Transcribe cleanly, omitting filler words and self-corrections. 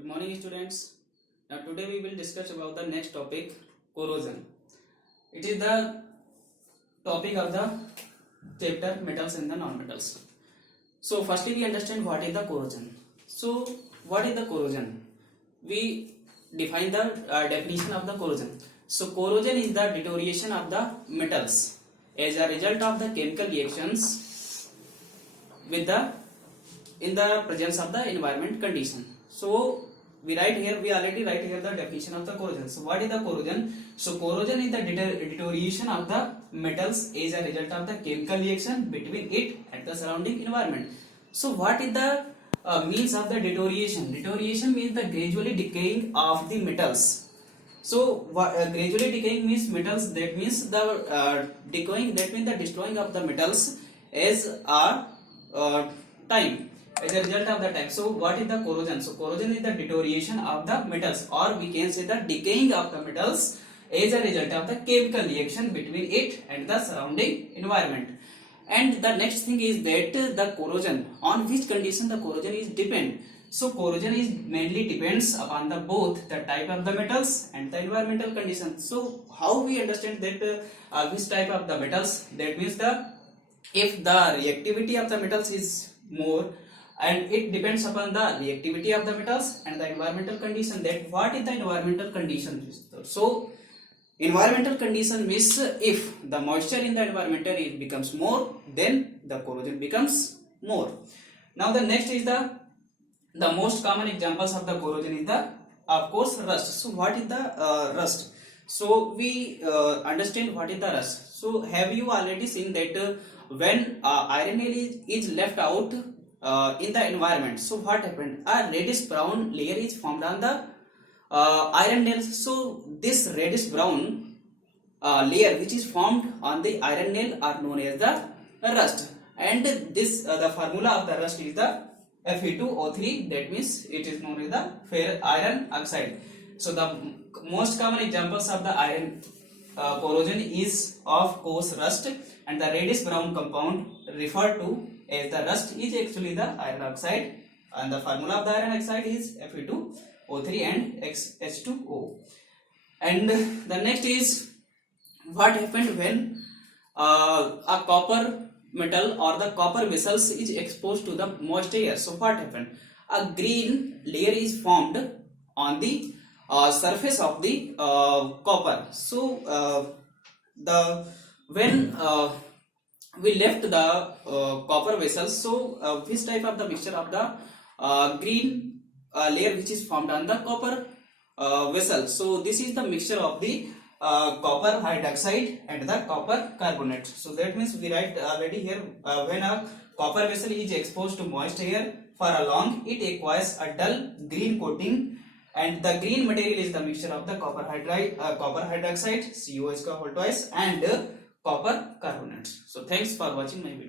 Good morning, students. Now, today we will discuss about the next topic, corrosion. It is the topic of the chapter metals and the non-metals. So, firstly, we understand what is the corrosion. So, what is the corrosion? We define the definition of the corrosion. So, corrosion is the deterioration of the metals as a result of the chemical reactions with the in the presence of the environment condition. So we already write here the definition of the corrosion. So what is the corrosion? So corrosion is the deterioration of the metals as a result of the chemical reaction between it and the surrounding environment. So what is the means of the deterioration? Deterioration means the gradually decaying of the metals. So gradually decaying means metals, that means the decaying, that means the destroying of the metals as a time, as a result of the time. So what is the corrosion? So corrosion is the deterioration of the metals, or we can say the decaying of the metals as a result of the chemical reaction between it and the surrounding environment. And the next thing is that the corrosion, on which condition the corrosion is depend. So corrosion is mainly depends upon the both the type of the metals and the environmental conditions. So how we understand that which type of the metals? That means if the reactivity of the metals is more, and it depends upon the reactivity of the metals and the environmental condition. That what is the environmental condition? So environmental condition means if the moisture in the environment becomes more, then the corrosion becomes more. Now the next is the most common examples of the corrosion is the, of course, rust. So what is the rust? So we understand what is the rust. So have you already seen that when iron nail is left out in the environment, so what happened? A reddish brown layer is formed on the iron nails. So this reddish brown layer which is formed on the iron nail are known as the rust. And this the formula of the rust is the Fe2O3. That means it is known as the ferrous iron oxide. So the most common examples of the iron corrosion is of course rust, and the reddish brown compound referred to as the rust is actually the iron oxide, and the formula of the iron oxide is Fe2O3 and H2O. And the next is what happened when a copper metal or the copper vessels is exposed to the moist air. So what happened? A green layer is formed on the surface of the copper. So when we left the copper vessels, so which type of the mixture of the green layer which is formed on the copper vessel? So this is the mixture of the copper hydroxide and the copper carbonate. So that means we write already here, when a copper vessel is exposed to moist air for a long, it acquires a dull green coating, and the green material is the mixture of the copper hydroxide, COH ka whole twice, and copper carbonate. So thanks for watching my video.